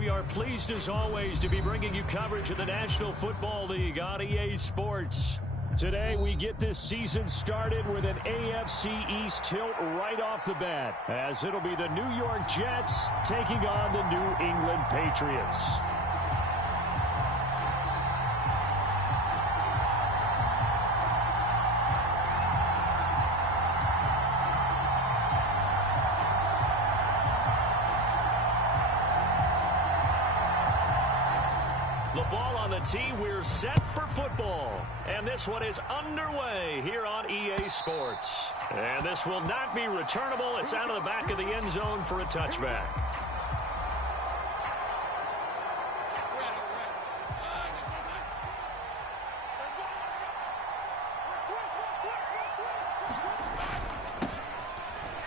we are pleased as always to be bringing you coverage of the National Football League on EA Sports. Today we get this season started with an AFC East tilt right off the bat, as it'll be the New York Jets taking on the New England Patriots. The ball on the tee, we're set for football. And this one is underway here on EA Sports. And this will not be returnable. It's out of the back of the end zone for a touchback.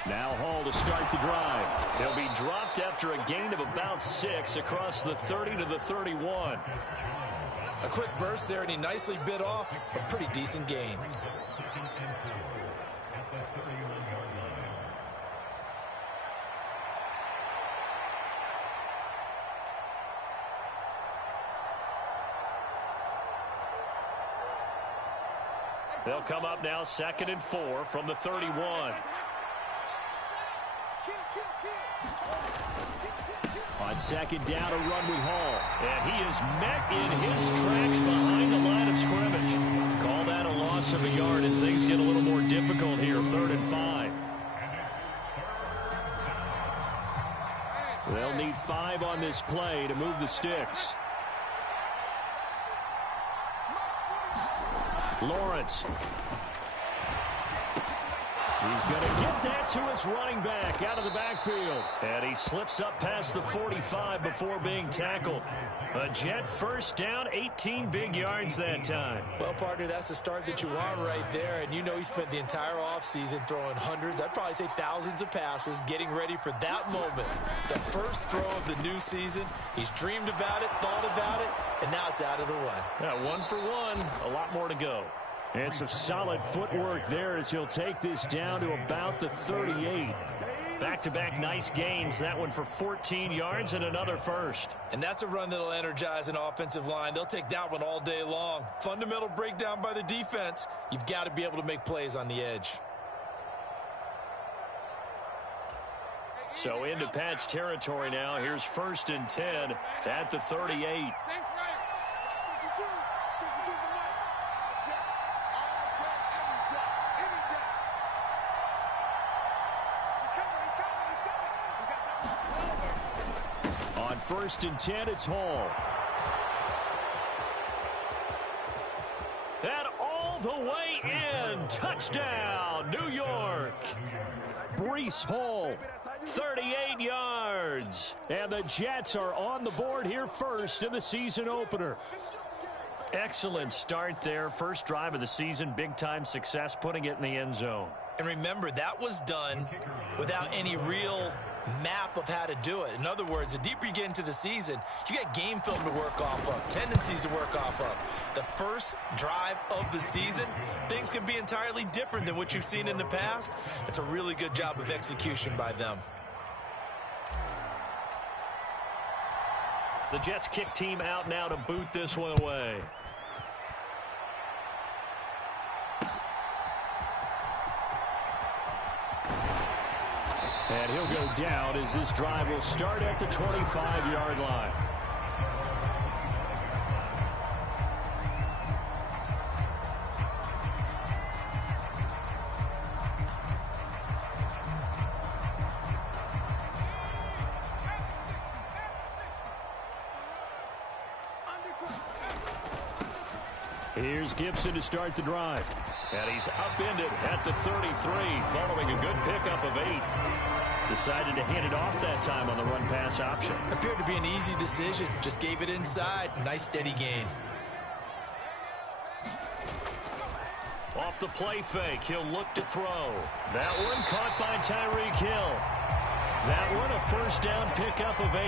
Now Hall to start the drive. He'll be dropped after a gain of about 6 across the 30 to the 31. A quick burst there, and he nicely bit off a pretty decent gain. They'll come up now 2nd and 4 from the 31. On 2nd down, a run with Hall. And he is met in his tracks behind the line of scrimmage. Call that a loss of a yard, and things get a little more difficult here. 3rd and 5. They'll need 5 on this play to move the sticks. Lawrence. He's going to get that to his running back out of the backfield. And he slips up past the 45 before being tackled. A Jet first down, 18 big yards that time. Well, partner, that's the start that you want right there. And you know he spent the entire offseason throwing hundreds, I'd probably say thousands of passes, getting ready for that moment. The first throw of the new season. He's dreamed about it, thought about it, and now it's out of the way. Yeah, 1 for 1, a lot more to go. And some solid footwork there as he'll take this down to about the 38. Back-to-back nice gains. That one for 14 yards and another first. And that's a run that'll energize an offensive line. They'll take that one all day long. Fundamental breakdown by the defense. You've got to be able to make plays on the edge. So into Pat's territory now. Here's 1st and 10 at the 38. On 1st and 10, it's Hall. And all the way in. Touchdown, New York. Breece Hall, 38 yards. And the Jets are on the board here first in the season opener. Excellent start there. First drive of the season. Big-time success, putting it in the end zone. And remember, that was done without any real map of how to do it. In other words, the deeper you get into the season, you got game film to work off of, tendencies to work off of. The first drive of the season, things can be entirely different than what you've seen in the past. It's a really good job of execution by them. The Jets kick team out now to boot this one away. And he'll go down as this drive will start at the 25-yard line. Here's Gibson to start the drive. And he's upended at the 33 following a good pickup of 8. Decided to hand it off that time on the run-pass option. Appeared to be an easy decision. Just gave it inside. Nice steady gain. Off the play fake, he'll look to throw. That one caught by Tyreek Hill. That one a first down pickup of 8.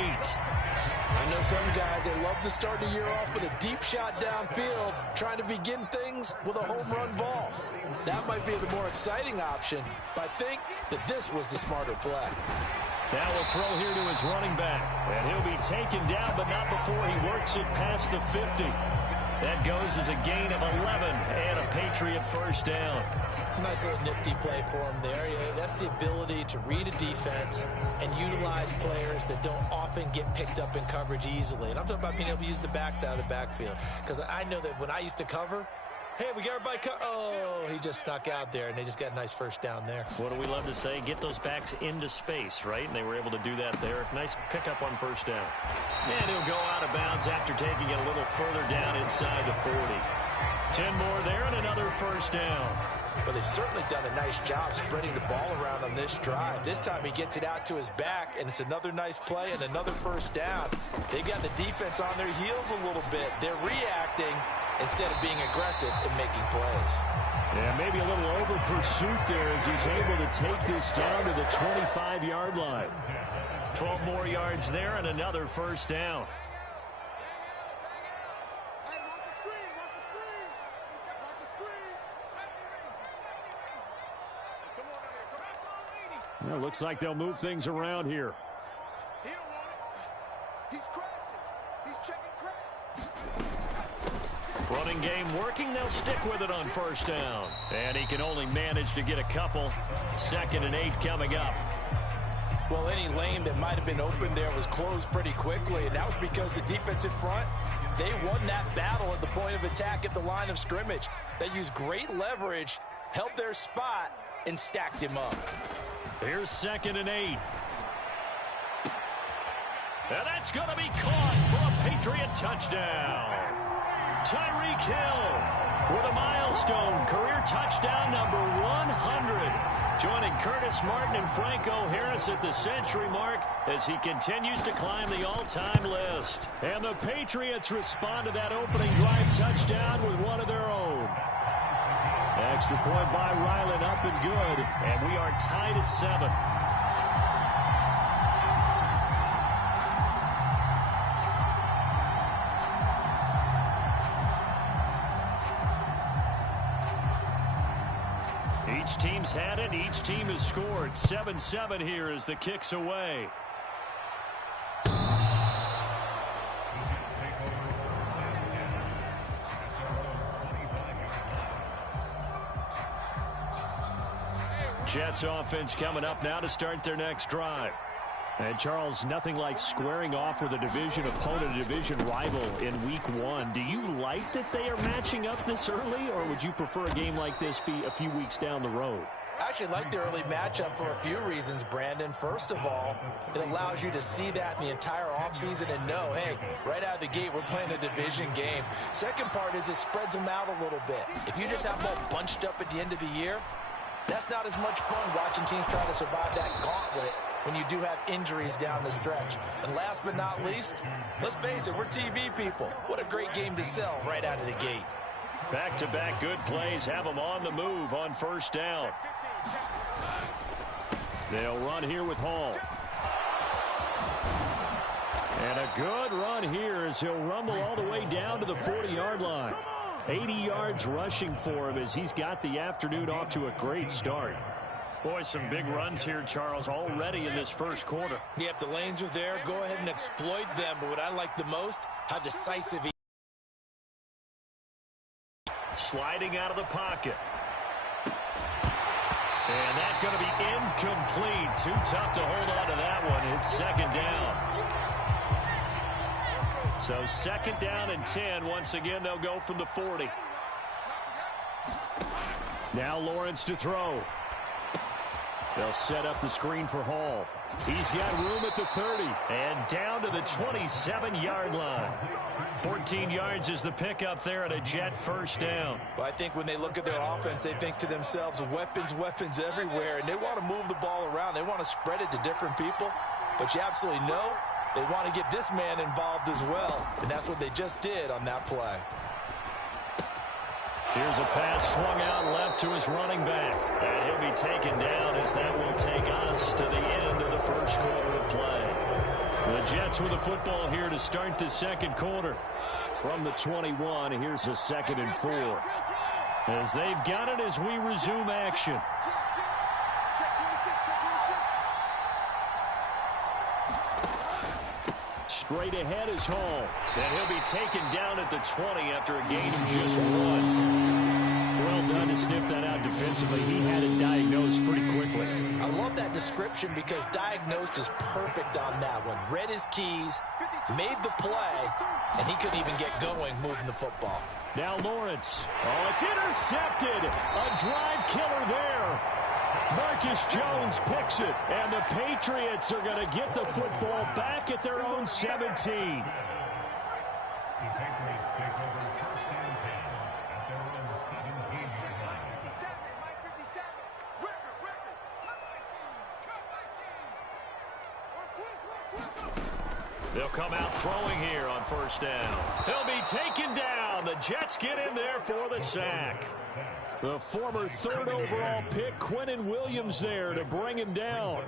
I know some guys, they love to start the year off with a deep shot downfield, trying to begin things with a home run ball. That might be the more exciting option, but I think that this was the smarter play. Now we'll throw here to his running back. And he'll be taken down, but not before he works it past the 50. That goes as a gain of 11 and a Patriot first down. Nice little nifty play for him there. Yeah, that's the ability to read a defense and utilize players that don't often get picked up in coverage easily. And I'm talking about being able to use the backs out of the backfield. Because I know that when I used to cover, hey, we got everybody oh, he just snuck out there, and they just got a nice first down there. What do we love to say? Get those backs into space, right? And they were able to do that there. Nice pickup on first down. And he'll go out of bounds after taking it a little further down inside the 40. 10 more there and another first down. Well, they've certainly done a nice job spreading the ball around on this drive. This time he gets it out to his back, and it's another nice play and another first down. They've got the defense on their heels a little bit. They're reacting instead of being aggressive and making plays. Yeah, maybe a little over pursuit there as he's able to take this down to the 25-yard line. 12 more yards there and another first down. Well, looks like they'll move things around here. He don't want it. He's crashing. He's checking crash. Running game working. They'll stick with it on first down. And he can only manage to get a couple. 2nd and 8 coming up. Well, any lane that might have been open there was closed pretty quickly, and that was because the defense in front, they won that battle at the point of attack at the line of scrimmage. They used great leverage, held their spot, and stacked him up. Here's 2nd and 8. And that's going to be caught for a Patriot touchdown. Tyreek Hill with a milestone career touchdown number 100. Joining Curtis Martin and Franco Harris at the century mark as he continues to climb the all-time list. And the Patriots respond to that opening drive touchdown with one of their own. Extra point by Ryland, up and good. And we are tied at 7. Each team's had it. Each team has scored. 7-7 here as the kick's away. Jets offense coming up now to start their next drive. And, Charles, nothing like squaring off with a division opponent, a division rival in week 1. Do you like that they are matching up this early, or would you prefer a game like this be a few weeks down the road? I actually like the early matchup for a few reasons, Brandon. First of all, it allows you to see that in the entire offseason and know, hey, right out of the gate, we're playing a division game. Second part is it spreads them out a little bit. If you just have them all bunched up at the end of the year, that's not as much fun watching teams try to survive that gauntlet when you do have injuries down the stretch. And last but not least, let's face it, we're TV people. What a great game to sell right out of the gate. Back-to-back good plays have them on the move on first down. They'll run here with Hall. And a good run here as he'll rumble all the way down to the 40-yard line. 80 yards rushing for him as he's got the afternoon off to a great start. Boy, some big runs here, Charles, already in this first quarter. Yep, the lanes are there. Go ahead and exploit them. But what I like the most, how decisive he is. Sliding out of the pocket. And that's going to be incomplete. Too tough to hold on to that one. It's 2nd down. So 2nd down and 10. Once again, they'll go from the 40. Now Lawrence to throw. They'll set up the screen for Hall. He's got room at the 30 and down to the 27-yard line. 14 yards is the pickup there at a Jet first down. Well, I think when they look at their offense, they think to themselves, weapons everywhere, and they want to move the ball around. They want to spread it to different people, but you absolutely know they want to get this man involved as well, and that's what they just did on that play. Here's a pass swung out left to his running back. And he'll be taken down as that will take us to the end of the first quarter of play. The Jets with the football here to start the second quarter. From the 21, here's a 2nd and 4. As they've got it as we resume action. Straight ahead is Hall. And he'll be taken down at the 20 after a gain of just 1. Well done to sniff that out defensively. He had it diagnosed pretty quickly. I love that description because diagnosed is perfect on that one. Read his keys, made the play, and he couldn't even get going moving the football. Now Lawrence. Oh, it's intercepted. A drive killer there. Marcus Jones picks it, and the Patriots are going to get the football back at their own 17. They'll come out throwing here on first down. He'll be taken down. The Jets get in there for the sack. The former 3rd overall pick, Quinnen Williams, there to bring him down.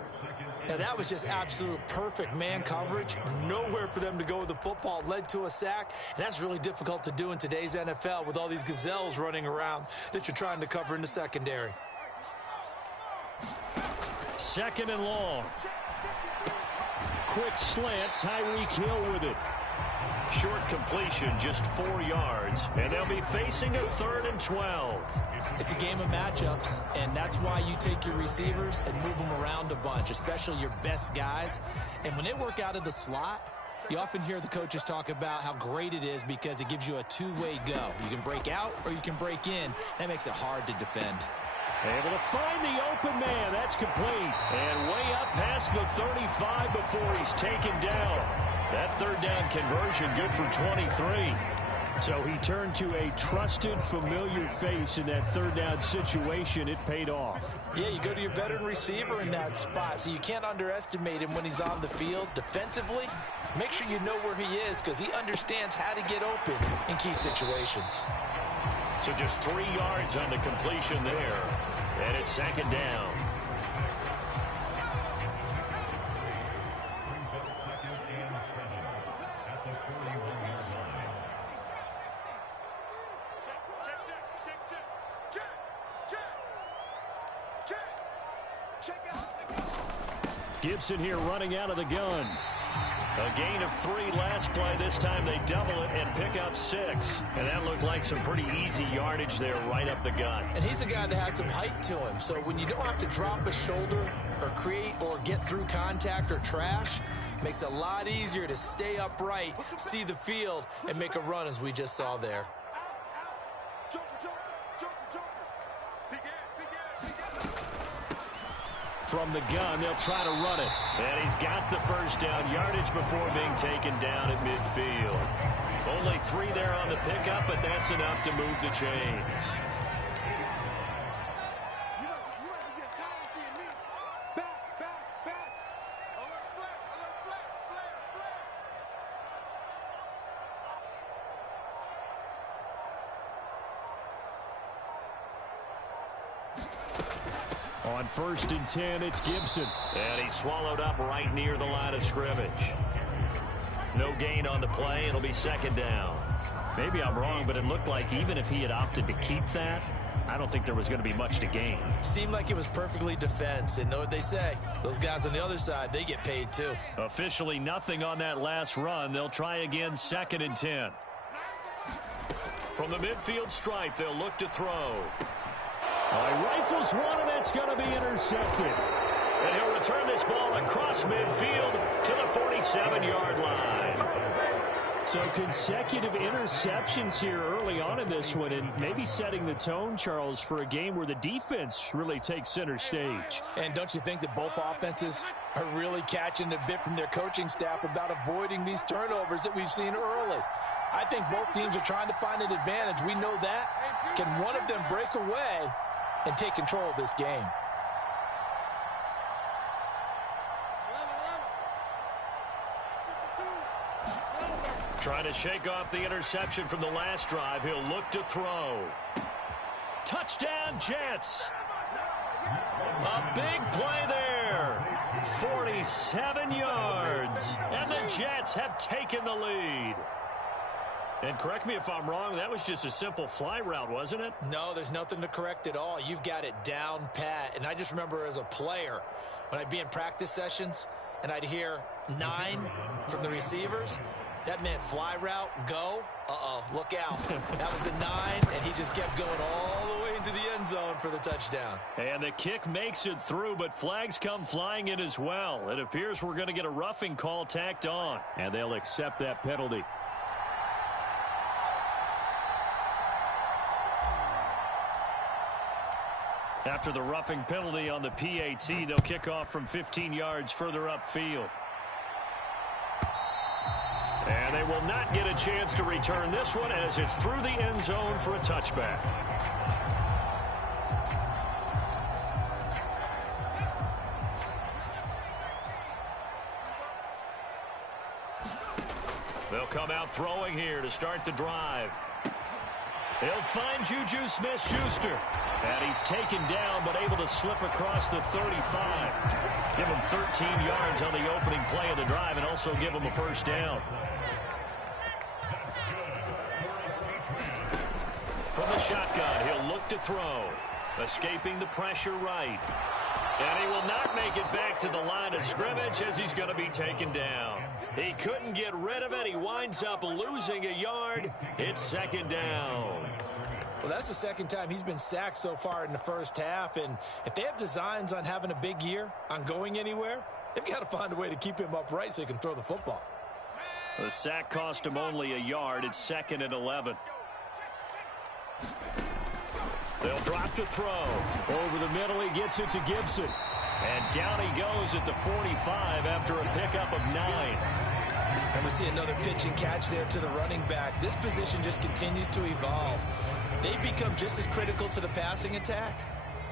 Now, that was just absolute perfect man coverage. Nowhere for them to go with the football. Led to a sack. And that's really difficult to do in today's NFL with all these gazelles running around that you're trying to cover in the secondary. 2nd and long. Quick slant, Tyreek Hill with it. Short completion, just 4 yards. And they'll be facing a 3rd and 12. It's a game of matchups, and that's why you take your receivers and move them around a bunch, especially your best guys. And when they work out of the slot, you often hear the coaches talk about how great it is because it gives you a two-way go. You can break out or you can break in. That makes it hard to defend. Able to find the open man. That's complete. And way up past the 35 before he's taken down. That 3rd down conversion good for 23. So he turned to a trusted, familiar face in that 3rd down situation. It paid off. Yeah, you go to your veteran receiver in that spot, so you can't underestimate him when he's on the field. Defensively, make sure you know where he is because he understands how to get open in key situations. So just 3 yards on the completion there. And it's 2nd down. Gibson here running out of the gun. A gain of 3 last play. This time they double it and pick up 6. And that looked like some pretty easy yardage there right up the gut. And he's a guy that has some height to him. So when you don't have to drop a shoulder or create or get through contact or trash, makes it a lot easier to stay upright, see the field, and make a run as we just saw there. From the gun, they'll try to run it. And he's got the first down yardage before being taken down at midfield. Only 3 there on the pickup, but that's enough to move the chains. On 1st and 10, it's Gibson. And he's swallowed up right near the line of scrimmage. No gain on the play. It'll be 2nd down. Maybe I'm wrong, but it looked like even if he had opted to keep that, I don't think there was going to be much to gain. Seemed like it was perfectly defense. And know what they say? Those guys on the other side, they get paid too. Officially nothing on that last run. They'll try again 2nd and 10. From the midfield stripe, they'll look to throw. Rifles one, and that's going to be intercepted. And he'll return this ball across midfield to the 47-yard line. So consecutive interceptions here early on in this one, and maybe setting the tone, Charles, for a game where the defense really takes center stage. And don't you think that both offenses are really catching a bit from their coaching staff about avoiding these turnovers that we've seen early? I think both teams are trying to find an advantage. We know that. Can one of them break away and take control of this game? Trying to shake off the interception from the last drive. He'll look to throw. Touchdown, Jets. A big play there. 47 yards. And the Jets have taken the lead. And correct me if I'm wrong, that was just a simple fly route, wasn't it? No, there's nothing to correct at all. You've got it down pat. And I just remember as a player, when I'd be in practice sessions, and I'd hear 9 from the receivers, that meant fly route, go. Uh-oh, look out. That was the 9, and he just kept going all the way into the end zone for the touchdown. And the kick makes it through, but flags come flying in as well. It appears we're going to get a roughing call tacked on, and they'll accept that penalty. After the roughing penalty on the PAT, they'll kick off from 15 yards further upfield. And they will not get a chance to return this one as it's through the end zone for a touchback. They'll come out throwing here to start the drive. They'll find Juju Smith-Schuster. And he's taken down but able to slip across the 35. Give him 13 yards on the opening play of the drive and also give him a first down. From the shotgun, he'll look to throw. Escaping the pressure right. And he will not make it back to the line of scrimmage as he's going to be taken down. He couldn't get rid of it. He winds up losing a yard. It's second down. Well, that's the second time he's been sacked so far in the first half. And if they have designs on having a big year, on going anywhere, they've got to find a way to keep him upright so he can throw the football. The sack cost him only a yard. It's 2nd and 11. They'll drop to throw. Over the middle, he gets it to Gibson. And down he goes at the 45 after a pickup of 9. And we see another pitch and catch there to the running back. This position just continues to evolve. They become just as critical to the passing attack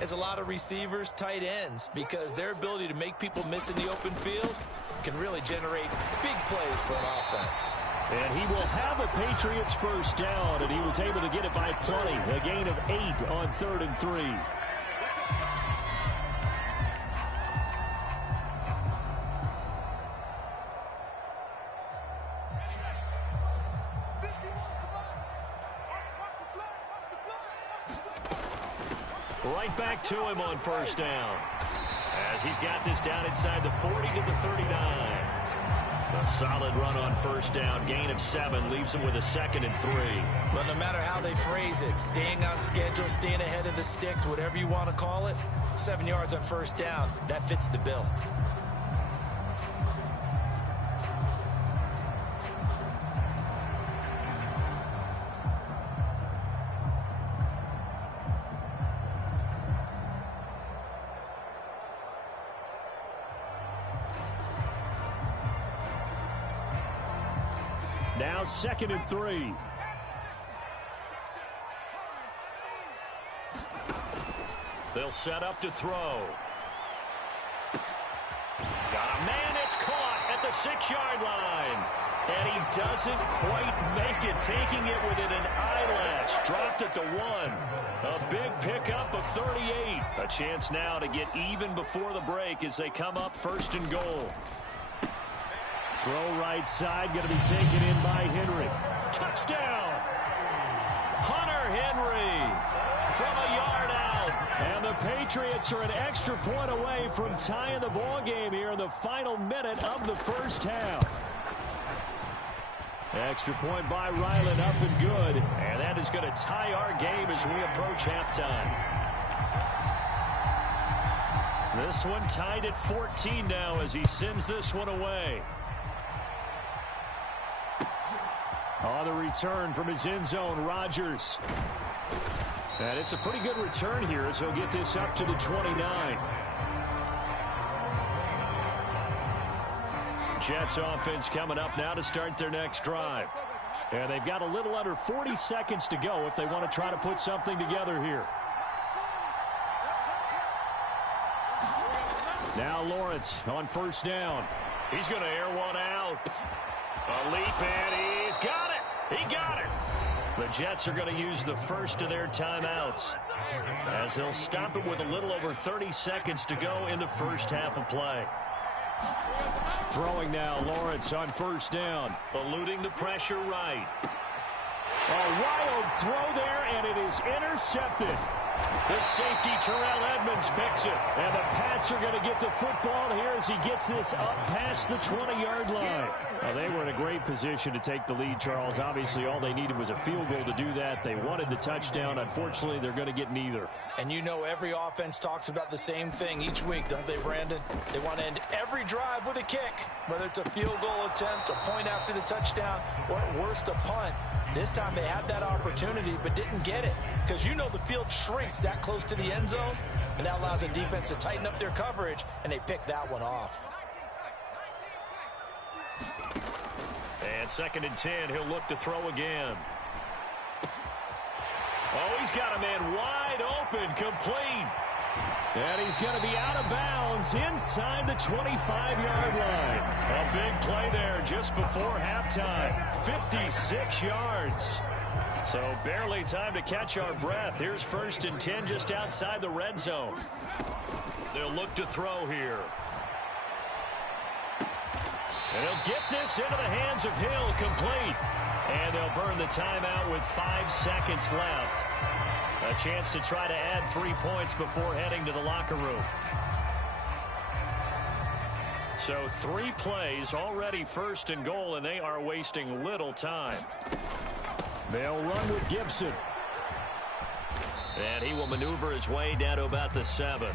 as a lot of receivers, tight ends, because their ability to make people miss in the open field can really generate big plays for an offense. And he will have a Patriots first down, and he was able to get it by plenty. A gain of 8 on 3rd and 3. Right back to him on first down, as he's got this down inside the 40 to the 39. A solid run on first down. Gain of 7 leaves him with a 2nd and 3. But no matter how they phrase it, staying on schedule, staying ahead of the sticks, whatever you want to call it, 7 yards on first down, that fits the bill. Now 2nd and 3. They'll set up to throw. Got a man, it's caught at the 6-yard line. And he doesn't quite make it, taking it within an eyelash. Dropped at the 1. A big pickup of 38. A chance now to get even before the break as they come up 1st and goal. Throw right side, going to be taken in by Henry. Touchdown! Hunter Henry from a yard out. And the Patriots are an extra point away from tying the ball game here in the final minute of the first half. Extra point by Ryland, up and good. And that is going to tie our game as we approach halftime. This one tied at 14 now as he sends this one away. On the return from his end zone, Rodgers. And it's a pretty good return here as he'll get this up to the 29. Jets offense coming up now to start their next drive. And they've got a little under 40 seconds to go if they want to try to put something together here. Now Lawrence on first down. He's going to air one out. A leap, and he's got it. He got it. The Jets are going to use the first of their timeouts as they'll stop it with a little over 30 seconds to go in the first half of play. Throwing now, Lawrence on first down, eluding the pressure right. A wild throw there, and it is intercepted. The safety, Terrell Edmonds, picks it. And the Pats are going to get the football here as he gets this up past the 20-yard line. Well, they were in a great position to take the lead, Charles. Obviously, all they needed was a field goal to do that. They wanted the touchdown. Unfortunately, they're going to get neither. And you know every offense talks about the same thing each week, don't they, Brandon? They want to end every drive with a kick, whether it's a field goal attempt, a point after the touchdown, or at worst, a punt. This time they had that opportunity but didn't get it because you know the field shrinks that close to the end zone, and that allows the defense to tighten up their coverage, and they picked that one off. And 2nd and 10, he'll look to throw again. Oh, he's got a man wide open, complete. And he's going to be out of bounds inside the 25-yard line. A big play there just before halftime. 56 yards. So barely time to catch our breath. Here's 1st and 10 just outside the red zone. They'll look to throw here. And he'll get this into the hands of Hill, complete. And they'll burn the timeout with 5 seconds left. A chance to try to add 3 points before heading to the locker room. So 3 plays, already 1st and goal, and they are wasting little time. They'll run with Gibson. And he will maneuver his way down to about the 7.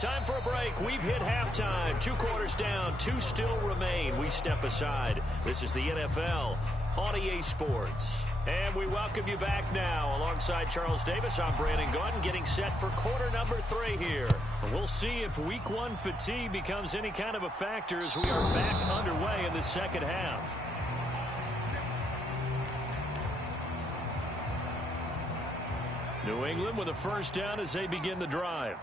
Time for a break. We've hit halftime. 2 quarters down, 2 still remain. We step aside. This is the NFL on EA Sports. And we welcome you back now. Alongside Charles Davis, I'm Brandon Gaudin, getting set for quarter number 3 here. We'll see if week 1 fatigue becomes any kind of a factor as we are back underway in the second half. New England with a first down as they begin the drive.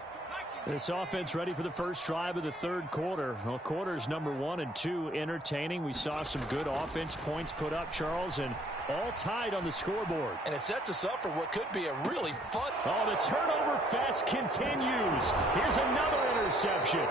This offense ready for the first drive of the 3rd quarter. Well, quarters number 1 and 2 entertaining. We saw some good offense points put up, Charles, and all tied on the scoreboard. And it sets us up for what could be a really fun. Oh, the turnover fest continues. Here's another interception.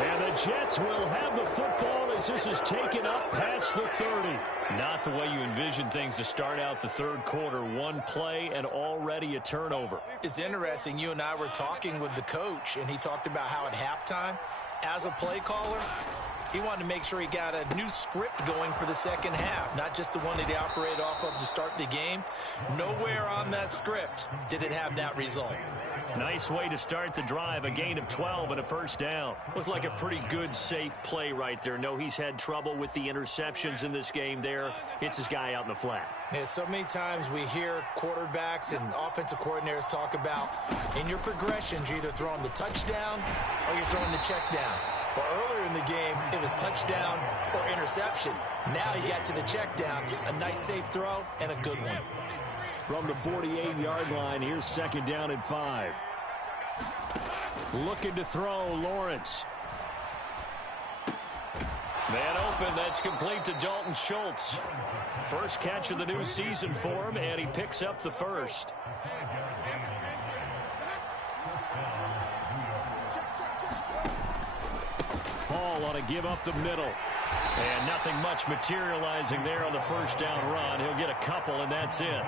And the Jets will have the football as this is taken up past the 30. Not the way you envision things to start out the 3rd quarter. 1 play and already a turnover. It's interesting. You and I were talking with the coach, and he talked about how at halftime, as a play caller, he wanted to make sure he got a new script going for the second half, not just the one that he operated off of to start the game. Nowhere on that script did it have that result. Nice way to start the drive, a gain of 12 and a first down. Looked like a pretty good, safe play right there. No, he's had trouble with the interceptions in this game there. Hits his guy out in the flat. Yeah, so many times we hear quarterbacks and offensive coordinators talk about in your progressions, you're either throwing the touchdown or you're throwing the check down. Well, earlier in the game, it was touchdown or interception. Now he got to the check down, a nice safe throw and a good one. From the 48-yard line, here's 2nd down and 5. Looking to throw, Lawrence. Man open, that's complete to Dalton Schultz. First catch of the new season for him, and he picks up the first. Hall on a give up the middle. And nothing much materializing there on the first down run. He'll get a couple, and that's it.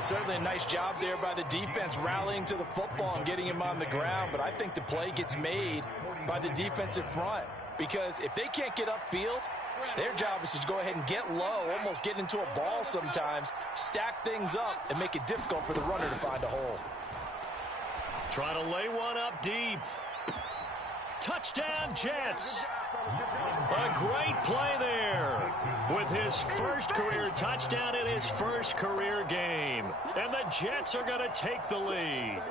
Certainly a nice job there by the defense rallying to the football and getting him on the ground, but I think the play gets made by the defensive front because if they can't get upfield, their job is to go ahead and get low, almost get into a ball sometimes, stack things up, and make it difficult for the runner to find a hole. Trying to lay one up deep. Touchdown, Jets. A great play there with his first career touchdown in his first career game. And the Jets are going to take the lead.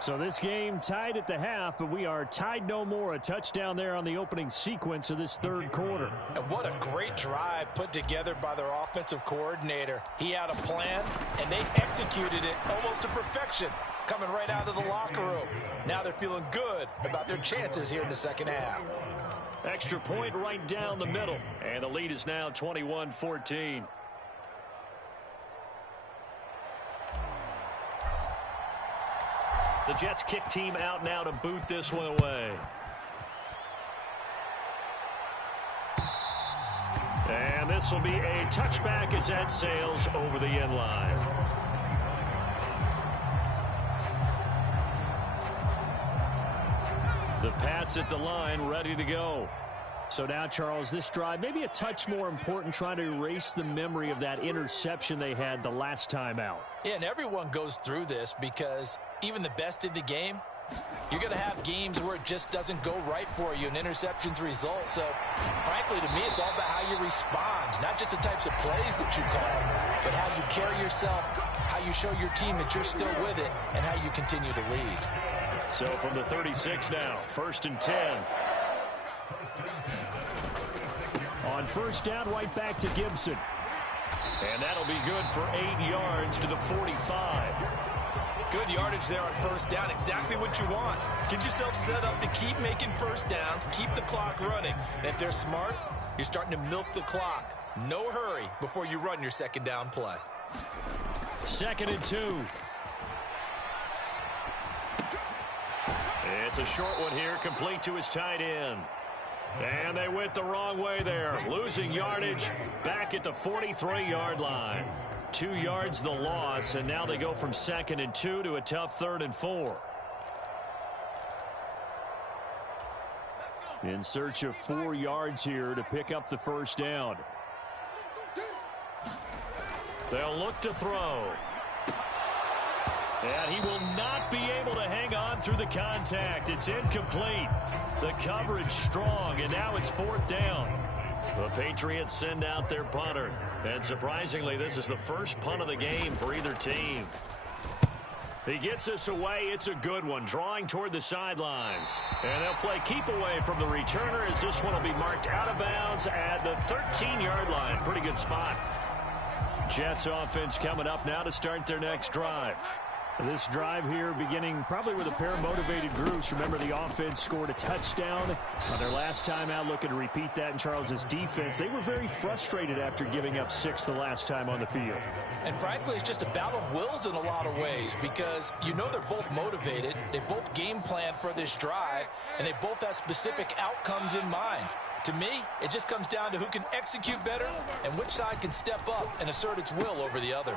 So this game tied at the half, but we are tied no more. A touchdown there on the opening sequence of this 3rd quarter. And what a great drive put together by their offensive coordinator. He had a plan, and they executed it almost to perfection, coming right out of the locker room. Now they're feeling good about their chances here in the second half. Extra point right down the middle, and the lead is now 21-14. The Jets kick team out now to boot this one away. And this will be a touchback as that sails over the end line. The Pats at the line, ready to go. So now, Charles, this drive maybe a touch more important, trying to erase the memory of that interception they had the last time out. Yeah, and everyone goes through this because even the best in the game, you're going to have games where it just doesn't go right for you, and interceptions result. So, frankly, to me, it's all about how you respond, not just the types of plays that you call, but how you carry yourself, how you show your team that you're still with it, and how you continue to lead. So from the 36 now, 1st and 10. On first down, right back to Gibson. And that'll be good for 8 yards to the 45. Good yardage there on first down. Exactly what you want. Get yourself set up to keep making first downs, keep the clock running. And if they're smart, you're starting to milk the clock. No hurry before you run your second down play. 2nd and 2. It's a short one here, complete to his tight end. And they went the wrong way there, losing yardage back at the 43-yard line. 2 yards the loss, and now they go from 2nd and 2 to a tough 3rd and 4. In search of 4 yards here to pick up the first down. They'll look to throw. And he will not be able to hang on through the contact. It's incomplete. The coverage strong, and now it's 4th down. The Patriots send out their punter. And surprisingly, this is the first punt of the game for either team. He gets this away. It's a good one, drawing toward the sidelines. And they'll play keep away from the returner as this one will be marked out of bounds at the 13-yard line. Pretty good spot. Jets offense coming up now to start their next drive. This drive here beginning probably with a pair of motivated groups. Remember, the offense scored a touchdown on their last time out, looking to repeat that in Charles's defense. They were very frustrated after giving up 6 the last time on the field. And frankly, it's just a battle of wills in a lot of ways because you know they're both motivated. They both game plan for this drive, and they both have specific outcomes in mind. To me, it just comes down to who can execute better and which side can step up and assert its will over the other.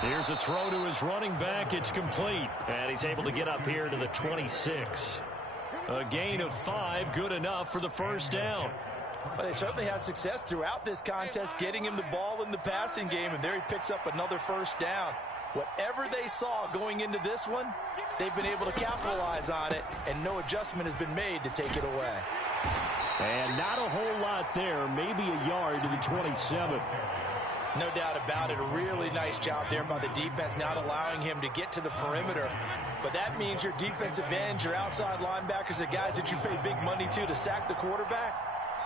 Here's a throw to his running back. It's complete. And he's able to get up here to the 26. A gain of 5, good enough for the first down. Well, they certainly had success throughout this contest, getting him the ball in the passing game, and there he picks up another first down. Whatever they saw going into this one, they've been able to capitalize on it, and no adjustment has been made to take it away. And not a whole lot there, maybe a yard to the 27. No doubt about it. A really nice job there by the defense, not allowing him to get to the perimeter. But that means your defensive ends, your outside linebackers, the guys that you pay big money to sack the quarterback,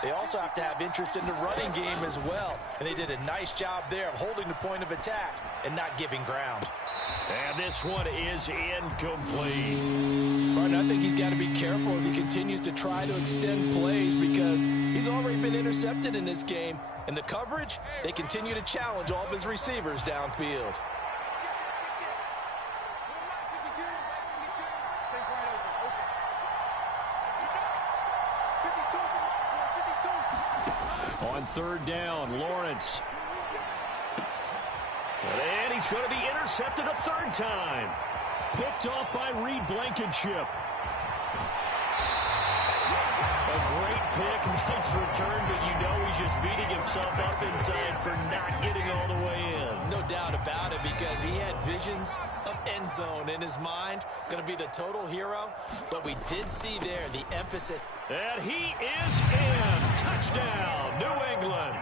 they also have to have interest in the running game as well. And they did a nice job there of holding the point of attack and not giving ground. And this one is incomplete. Martin, I think he's got to be careful as he continues to try to extend plays because he's already been intercepted in this game. And the coverage, they continue to challenge all of his receivers downfield. On 3rd down, Lawrence. And he's going to be intercepted a 3rd time. Picked off by Reed Blankenship. A great pick, nice return, but you know he's just beating himself up inside for not getting all the way in. No doubt about it, because he had visions of end zone in his mind. Going to be the total hero, but we did see there the emphasis. And he is in. Touchdown, New England.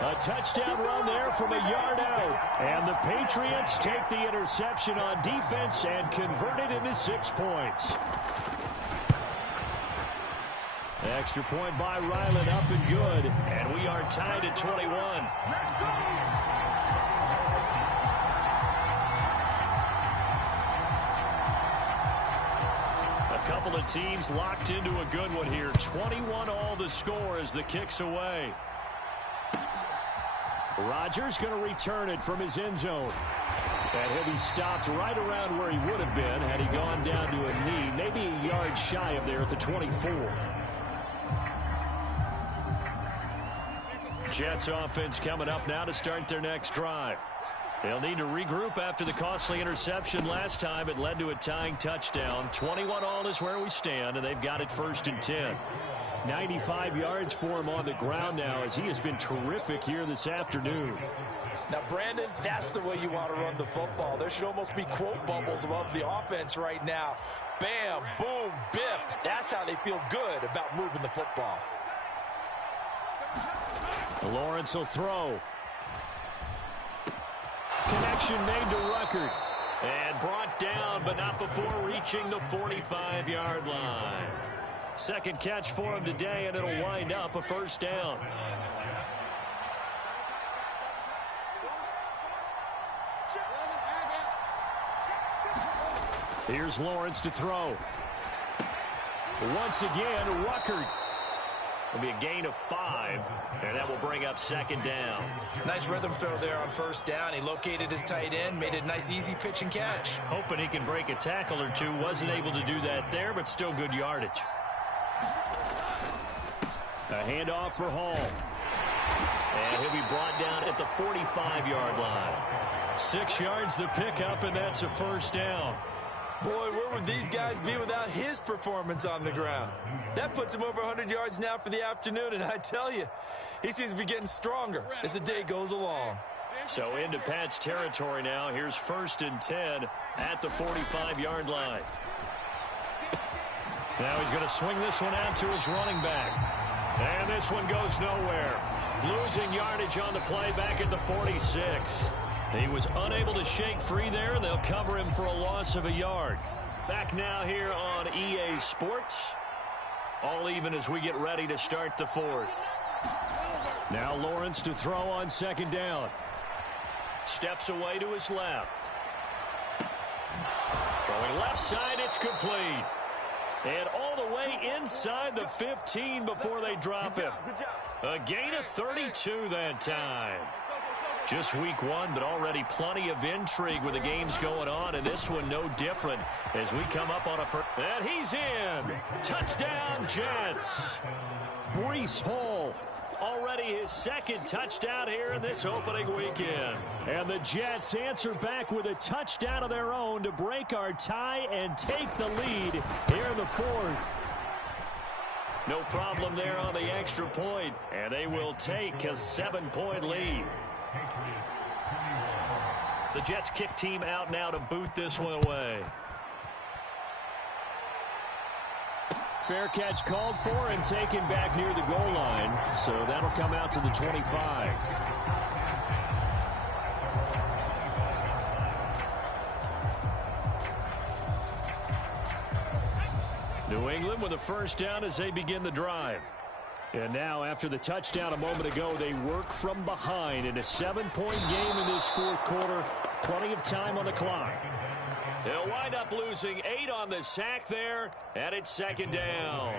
A touchdown run there from a yard out. And the Patriots take the interception on defense and convert it into 6 points. Extra point by Ryland, up and good. And we are tied at 21. A couple of teams locked into a good one here. 21 all the score as the kick's away. Rodgers going to return it from his end zone. And he'll be stopped right around where he would have been had he gone down to a knee. Maybe a yard shy of there at the 24. Jets offense coming up now to start their next drive. They'll need to regroup after the costly interception last time. It led to a tying touchdown. 21-all is where we stand, and they've got it 1st and 10. 95 yards for him on the ground now, as he has been terrific here this afternoon. Now, Brandon, that's the way you want to run the football. There should almost be quote bubbles above the offense right now. Bam, boom, biff. That's how they feel good about moving the football. Lawrence will throw. Connection made to Ruckert. And brought down, but not before reaching the 45-yard line. Second catch for him today, and it'll wind up a 1st down. Here's Lawrence to throw. Once again, Ruckert. It'll be a gain of 5, and that will bring up 2nd down. Nice rhythm throw there on 1st down. He located his tight end, made it a nice, easy pitch and catch. Hoping he can break a tackle or two. Wasn't able to do that there, but still good yardage. A handoff for Hall. And he'll be brought down at the 45-yard line. 6 yards the pickup, and that's a 1st down. Boy, where would these guys be without his performance on the ground? That puts him over 100 yards now for the afternoon, and I tell you, he seems to be getting stronger as the day goes along. So into Pat's territory now. Here's 1st and 10 at the 45-yard line. Now he's going to swing this one out to his running back. And this one goes nowhere. Losing yardage on the play back at the 46. He was unable to shake free there, and they'll cover him for a loss of a yard. Back now here on EA Sports. All even as we get ready to start the 4th. Now Lawrence to throw on 2nd down. Steps away to his left. Throwing left side, it's complete. And all the way inside the 15 before they drop him. A gain of 32 that time. Just week 1, but already plenty of intrigue with the games going on, and this one no different as we come up on a first. And he's in. Touchdown, Jets. Breece Hall, already his 2nd touchdown here in this opening weekend. And the Jets answer back with a touchdown of their own to break our tie and take the lead here in the 4th. No problem there on the extra point, and they will take a 7-point lead. The Jets kick team out now to boot this one away. Fair catch called for and taken back near the goal line. So that'll come out to the 25. New England with a 1st down as they begin the drive. And now, after the touchdown a moment ago, they work from behind in a 7-point game in this 4th quarter. Plenty of time on the clock. They'll wind up losing 8 on the sack there, and it's 2nd down.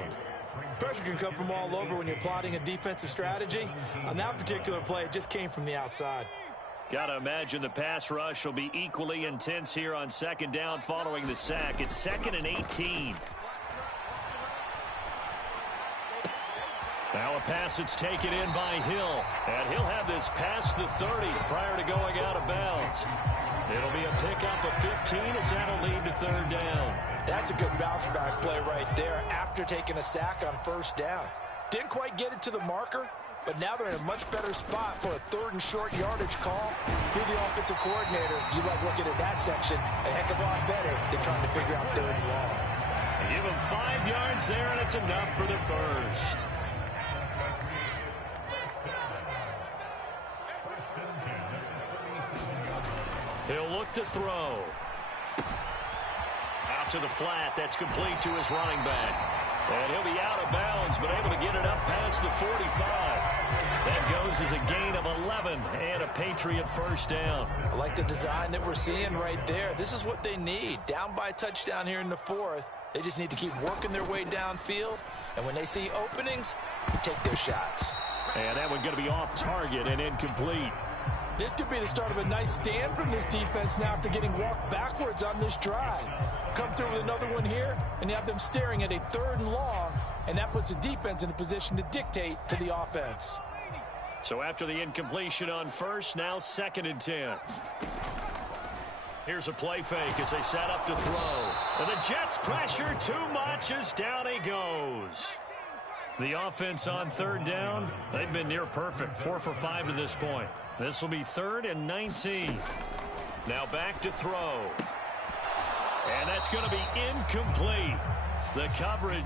Pressure can come from all over when you're plotting a defensive strategy. On that particular play, it just came from the outside. Got to imagine the pass rush will be equally intense here on 2nd down following the sack. It's 2nd and 18. Now a pass that's taken in by Hill. And he'll have this past the 30 prior to going out of bounds. It'll be a pickup of 15 as that'll lead to 3rd down. That's a good bounce-back play right there after taking a sack on 1st down. Didn't quite get it to the marker, but now they're in a much better spot for a 3rd and short yardage call. Through the offensive coordinator, you like looking at that section a heck of a lot better than trying to figure out 3rd and long. Give him 5 yards there, and it's enough for the 1st. He'll look to throw. Out to the flat. That's complete to his running back. And he'll be out of bounds, but able to get it up past the 45. That goes as a gain of 11 and a Patriot 1st down. I like the design that we're seeing right there. This is what they need. Down by a touchdown here in the 4th. They just need to keep working their way downfield. And when they see openings, take their shots. And that one's going to be off target and incomplete. This could be the start of a nice stand from this defense now after getting walked backwards on this drive. Come through with another one here, and you have them staring at a 3rd and long, and that puts the defense in a position to dictate to the offense. So after the incompletion on first, now 2nd and 10. Here's a play fake as they set up to throw. And the Jets pressure too much as down he goes. The offense on 3rd down, they've been near perfect. 4 for 5 to this point. This will be 3rd and 19. Now back to throw. And that's going to be incomplete. The coverage